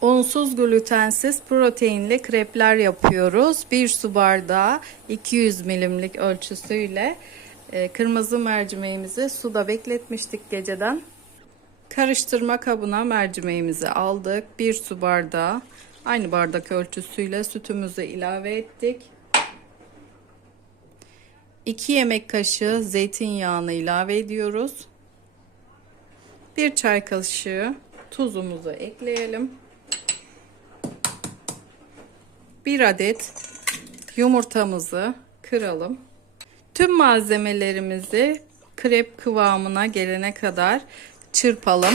Unsuz glutensiz proteinli krepler yapıyoruz. 1 su bardağı 200 milimlik ölçüsüyle e, kırmızı mercimeğimizi suda bekletmiştik geceden. Karıştırma kabına mercimeğimizi aldık. 1 su bardağı aynı bardak ölçüsüyle sütümüzü ilave ettik. 2 yemek kaşığı zeytinyağını ilave ediyoruz. 1 çay kaşığı tuzumuzu ekleyelim. 1 adet yumurtamızı kıralım. Tüm malzemelerimizi krep kıvamına gelene kadar çırpalım.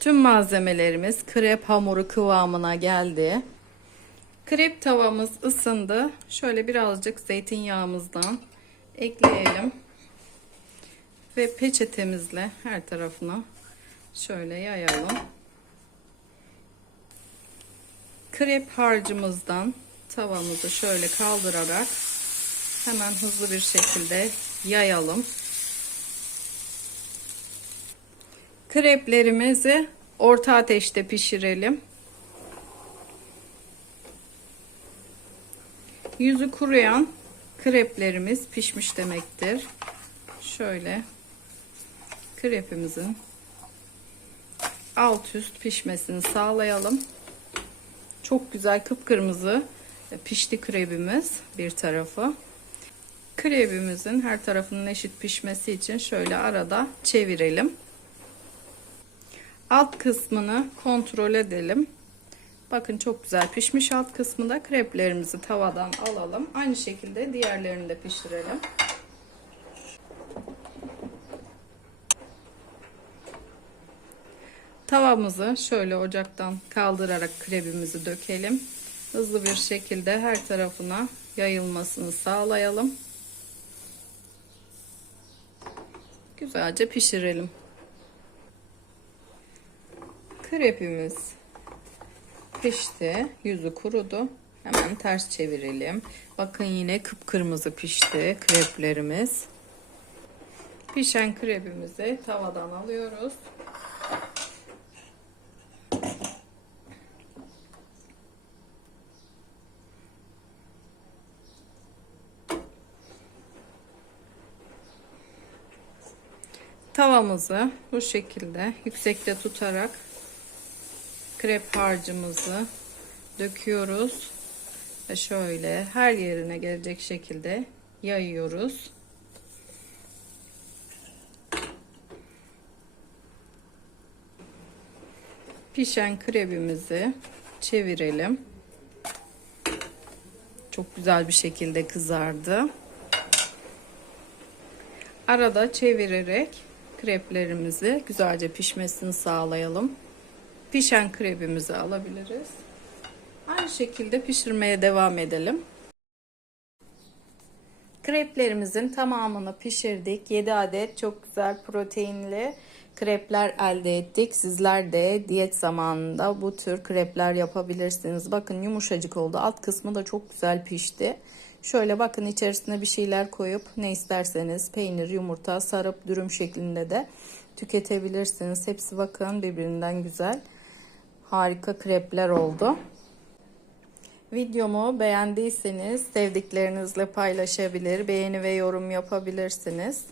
Tüm malzemelerimiz krep hamuru kıvamına geldi. Krep tavamız ısındı. Şöyle birazcık zeytinyağımızdan ekleyelim. Ve peçetemizle her tarafına şöyle yayalım. Krep harcımızdan tavamızı şöyle kaldırarak hemen hızlı bir şekilde yayalım. Kreplerimizi orta ateşte pişirelim. Yüzü kuruyan kreplerimiz pişmiş demektir. Şöyle krepimizin alt üst pişmesini sağlayalım. Çok güzel kıpkırmızı pişti krebimiz bir tarafı. Krebimizin her tarafının eşit pişmesi için şöyle arada çevirelim. Alt kısmını kontrol edelim. Bakın çok güzel pişmiş alt kısmında kreplerimizi tavadan alalım. Aynı şekilde diğerlerini de pişirelim. Tavamızı şöyle ocaktan kaldırarak krebimizi dökelim. Hızlı bir şekilde her tarafına yayılmasını sağlayalım. Güzelce pişirelim. Krepimiz pişti. Yüzü kurudu. Hemen ters çevirelim. Bakın yine kıpkırmızı pişti kreplerimiz. Pişen krepimizi tavadan alıyoruz. Tavamızı bu şekilde yüksekte tutarak krep harcımızı döküyoruz ve şöyle her yerine gelecek şekilde yayıyoruz. Pişen krebimizi çevirelim. Çok güzel bir şekilde kızardı. Arada çevirerek kreplerimizi güzelce pişmesini sağlayalım. Pişen krebimizi alabiliriz. Aynı şekilde pişirmeye devam edelim. Kreplerimizin tamamını pişirdik. 7 adet çok güzel proteinli krepler elde ettik. Sizler de diyet zamanında bu tür krepler yapabilirsiniz. Bakın yumuşacık oldu. Alt kısmı da çok güzel pişti. Şöyle bakın içerisine bir şeyler koyup ne isterseniz peynir, yumurta sarıp dürüm şeklinde de tüketebilirsiniz. Hepsi bakın birbirinden güzel. Harika krepler oldu. Videomu beğendiyseniz sevdiklerinizle paylaşabilir, beğeni ve yorum yapabilirsiniz.